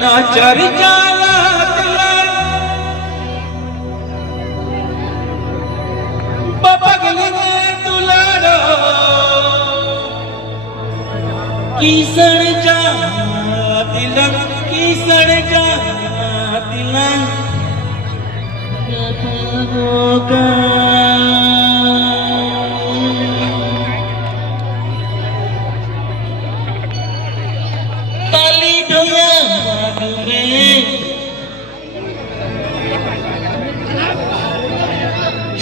नाचर जाला बबगले तुलारो किसण जा दिलन किसण जा दिलन होगा ताली ढोया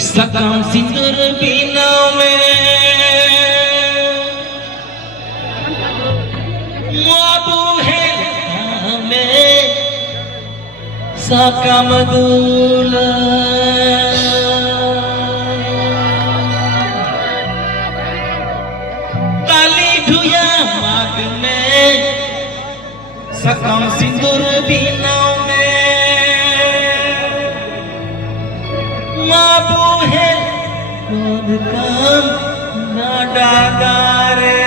सकम सिंदूर बिना में माबू है में सकम दूला ताली ढुया माग में सकम सिंदूर बिना माबू है कौन काम ना डागारे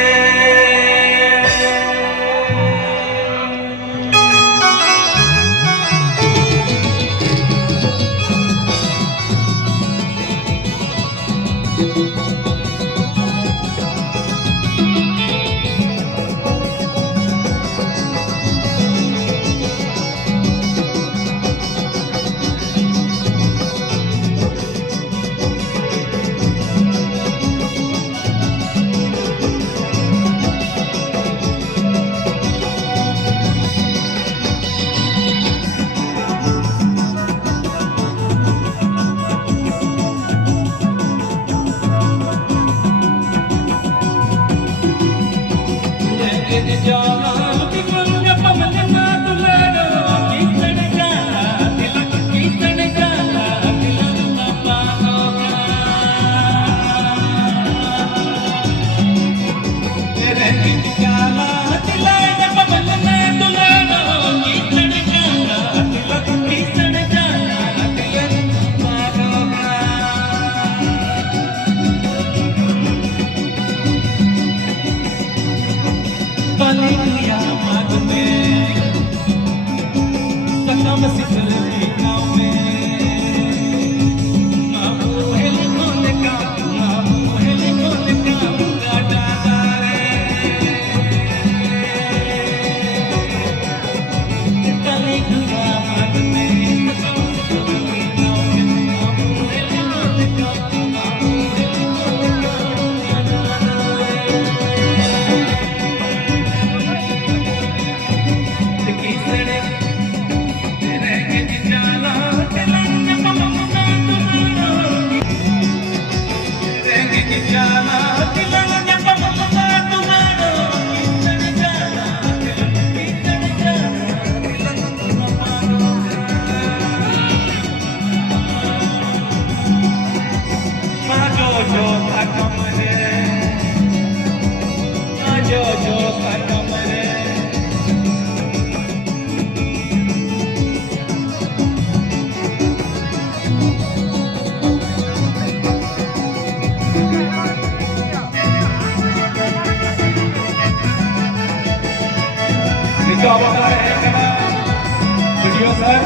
वीडियो सर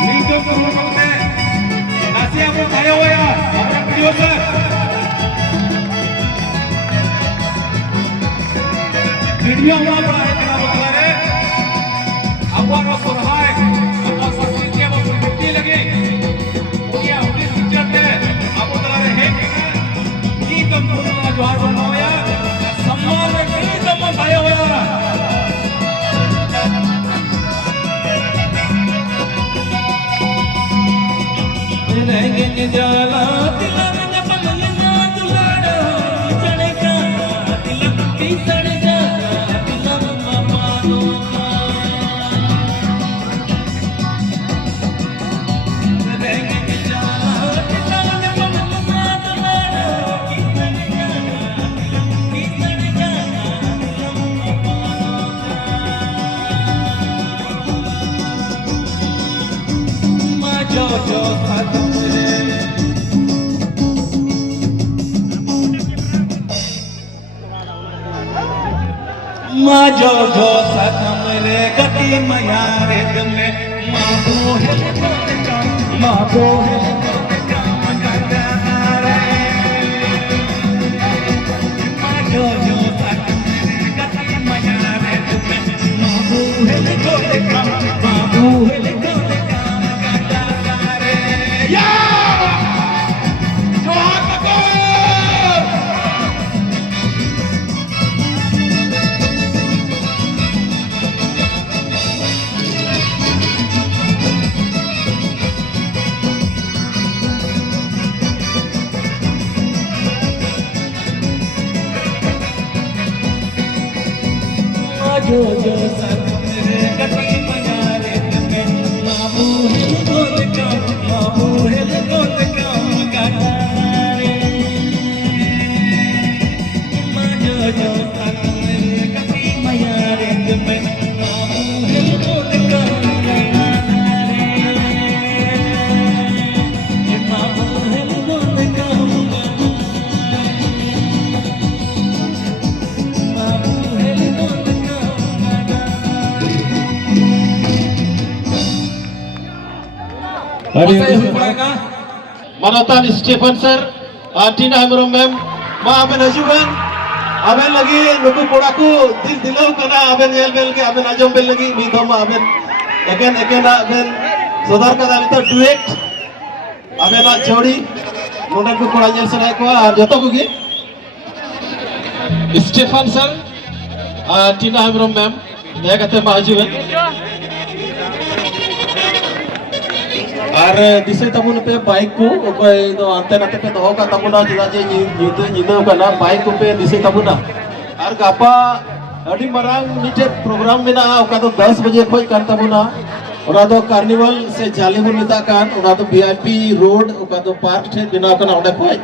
वीडियो को रोकते नसे हम आया हुआ अपना वीडियो सर वीडियो में बड़ा है क्या बता रहे अब वो सुरहाय अब संस्कृति अब प्रवृत्ति लगे ये अपनी शिक्षक है अब बता रहे हैं कि तुम दोनों जोहार बनाओ सम्मान में कई सम्मान आया हुआ जाला माजो जो सकम रे गति मया रे दमे माबो है माबो है माजो जो सकम रे गति मया रे दमे माबो है माबो है या जोहार बको जो जो सकम रे गति मया रे दमे माबो है माबो है माजो जो सकम रे गति मया रे दमे माबो है Masa yang berapa? Manatan Stephen sir, Tina Hamrom ma'am, ma aben hajugan, aben lagi nuku kodaku dilau kana aben yel bel ke aben ajam bel lagi midom aben again aben sodar kada nita duet aben a jodi nodan ko koda yel sanai ko ar joto ko ge Stephen sir, Tina Hamrom ma'am, daya kate ma hajugan. और दिसे तमुन पे bike को कोई तो अंते नाते पे दोह का तमुना जिला जे निदो कना बाइक को पे दिसे तमुना और गापा अडी मरांग मिटे प्रोग्राम मेना ओका तो 10 बजे खोज कर तमुना ओना तो कार्निवल से जालीबुन मिता कान ओना तो वीआईपी रोड ओका तो पार्क ठे बिना कना ओडे खोज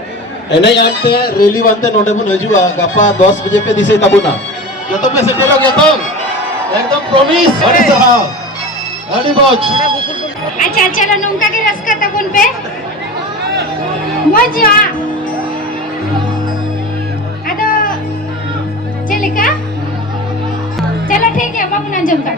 एने आते रैली वाते नोडे बुन हजुआ गापा 10 बजे पे दिसे तमुना जतो पे सेटेलो गतो एकदम प्रॉमिस अडी साहब अडी बॉच अच्छा चलो नौका के रस का तबुन पे मजा अदो चले का चलो ठीक है बाबू ना जम कर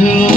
जो